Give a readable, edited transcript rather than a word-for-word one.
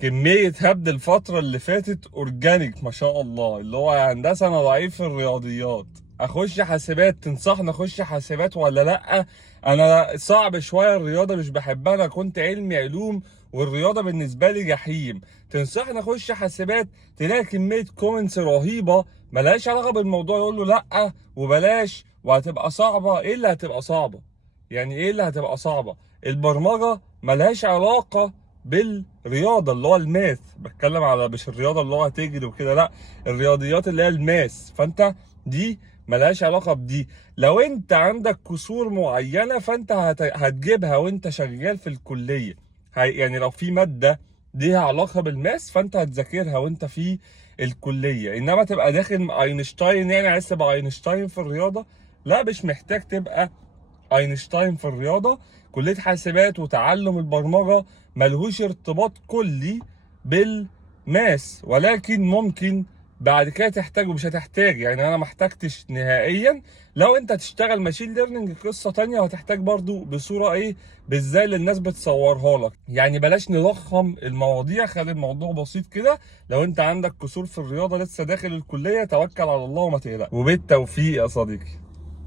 كمية هبد الفترة اللي فاتت اورجانيك ما شاء الله، اللي هو يا هندسة انا ضعيف في الرياضيات، اخش حاسبات، تنصحني اخش حاسبات ولا لا؟ انا صعب شوية الرياضة مش بحبها، انا كنت علمي علوم والرياضة بالنسبة لي جحيم، تنصحني اخش حاسبات؟ تلاقي كمية كومنتس رهيبة ملهاش علاقة بالموضوع، يقول له لا وبلاش وهتبقى صعبة. ايه اللي هتبقى صعبة؟ يعني ايه اللي هتبقى صعبة؟ البرمجة ملهاش علاقة بالرياضه اللي هو الماث، بتكلم على مش الرياضه اللي هو هتجري وكده، لا، الرياضيات اللي هي الماث، فانت دي ملهاش علاقه بدي. لو انت عندك كسور معينه فانت هتجيبها وانت شغال في الكليه، يعني لو في ماده ليها علاقه بالماث فانت هتذاكرها وانت في الكليه، انما تبقى داخل اينشتاين، يعني عايز تبقى اينشتاين في الرياضه، لا مش محتاج تبقى اينشتاين في الرياضه. كليه حاسبات وتعلم البرمجه ملهوش ارتباط كلي بالماس، ولكن ممكن بعد كده تحتاجه، مش هتحتاج، يعني انا ما احتجتش نهائيا. لو انت تشتغل ماشين ليرنينج قصه تانية، وهتحتاج برضو بصوره ايه، بالزي اللي الناس بتصورها لك. يعني بلاش نضخم المواضيع، خلي الموضوع بسيط كده. لو انت عندك كسور في الرياضه لسه داخل الكليه، توكل على الله وما تقلق، وبالتوفيق يا صديقي.